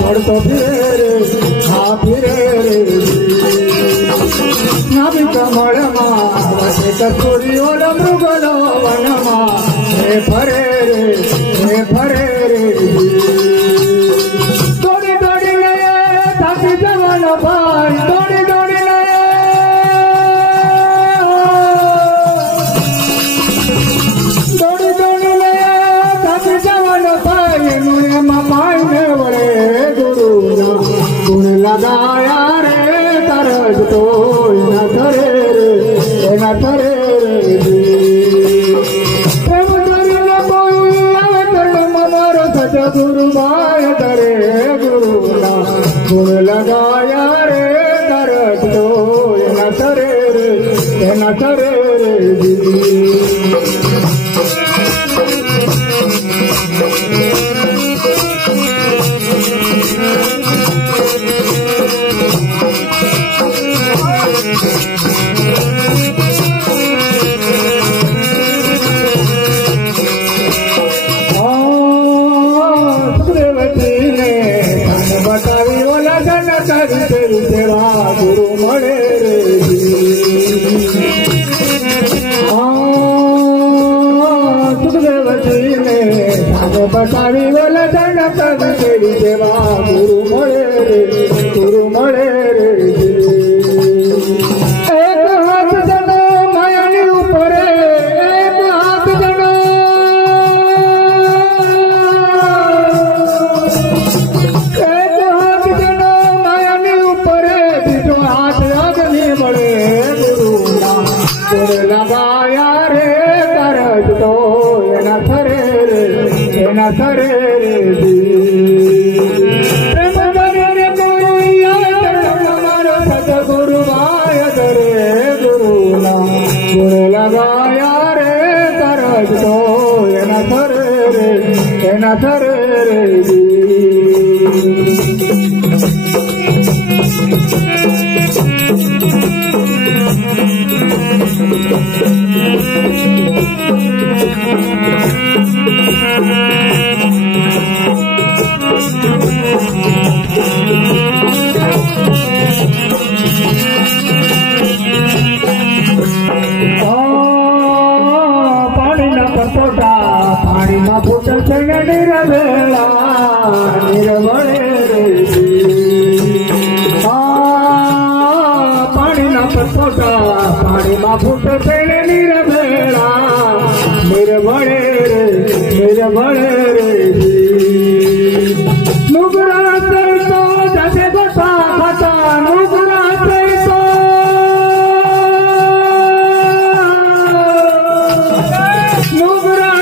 दौड़तो फिरे रे हाँ फिरे रे नाभी कमल वसे कस्तूरी ओलो मृगलो वनमा हे फरे रे दौड़ी दौड़ी गए थाकी जवान भाई दौड़ी दौड़ी गए दौड़ी दौड़ी गए थाकी जवान भाई नुने मामाई ने बड़े गुरु ना गुण लगाया रे तरज तो न करे रे गुरु भाई करे गुरु ना गुण लगाया रे तरज तो न करे रे सेवा गुरु मरे रे सुखदेव जी ने बतावी बोला जनक तेरी सेवा गुरु मरे रे एक हाथ जनो मायानी ऊपरे एक हाथ जनो लगाया रे तरज तो न करे रे प्रेम करे कोई हमारो सतगुरु भाई करे गुरु ना गुण लगाया रे तरज तो न करे रे पानी में फुट निर्वेला निर्मले रे पानी न पटोटा पानी में फुट निर्वेला निर्मले रे नुगरा तो जैसे गोता खाता नुगरा तो नुगरा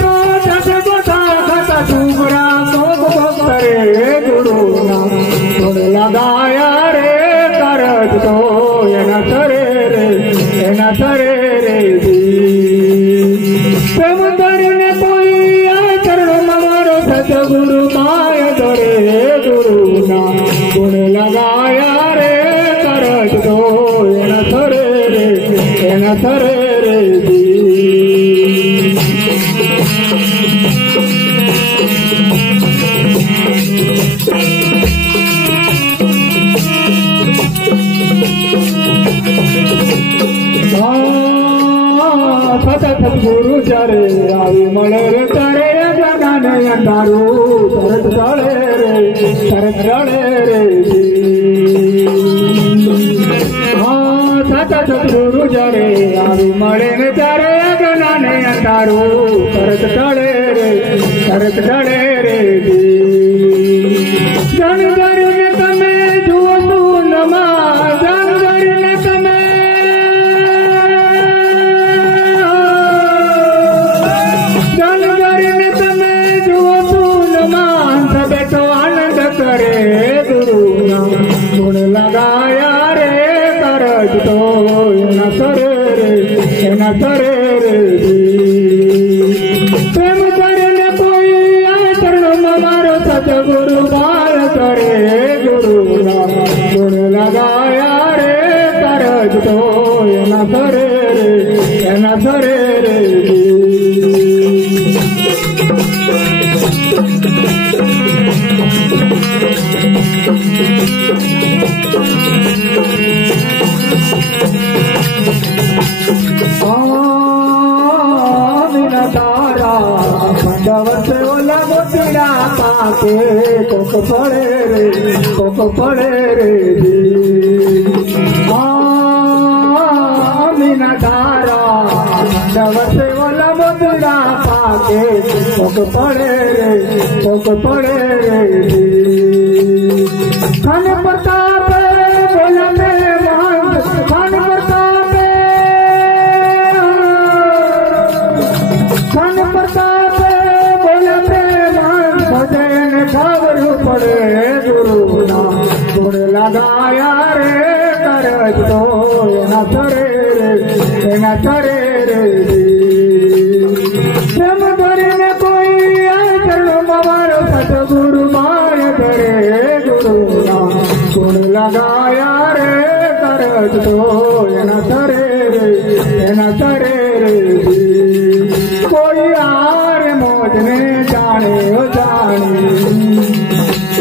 तो जैसे गोता खाता नुगरा तो करे गुरु ना गुण लगाया रे तरज तो न करे रे प्रेम करने कोई चरण मारो सतगुरु माय दरे गुरु ना गुण लगाया रे तरज तो न करे रे सतगुरु चरे आई मले रे करे जगाने अंधारू तरत चले रे सतगुरु चरे आई मले रे करे जगाने अंधारू तरत चले रे जन ने तमे जुओ तू नमा जन ने तमे बेटो आनंद करे गुरु ना गुण लगाया रे तरज तो न करे रे प्रेम करने कोई चरण मारो पड़े रे जी मीना धारा नवसे वाला मधुरा पाके पोक पड़े रे जी खान प्रताप बोला मेरे महंत खान प्रताप बोला मेरे महंत भजन खबर पड़े गुरु ना गुण लगाया रे करज तो न तरे रे प्रेम धरी ने कोई चलो मवारो सतगुरु मार करे गुरु ना गुण लगाया रे करज तो न तरे रे कोई आर मौज ने जाने ओ जाने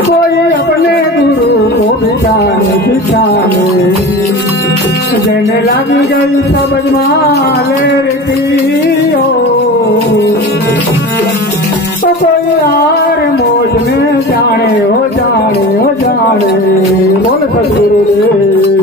कोई अपने गुरु को भी जाने देने लगी गई समझ माले रीति हो तो कोई यार मौज में जाने बोल सतगुरु देव।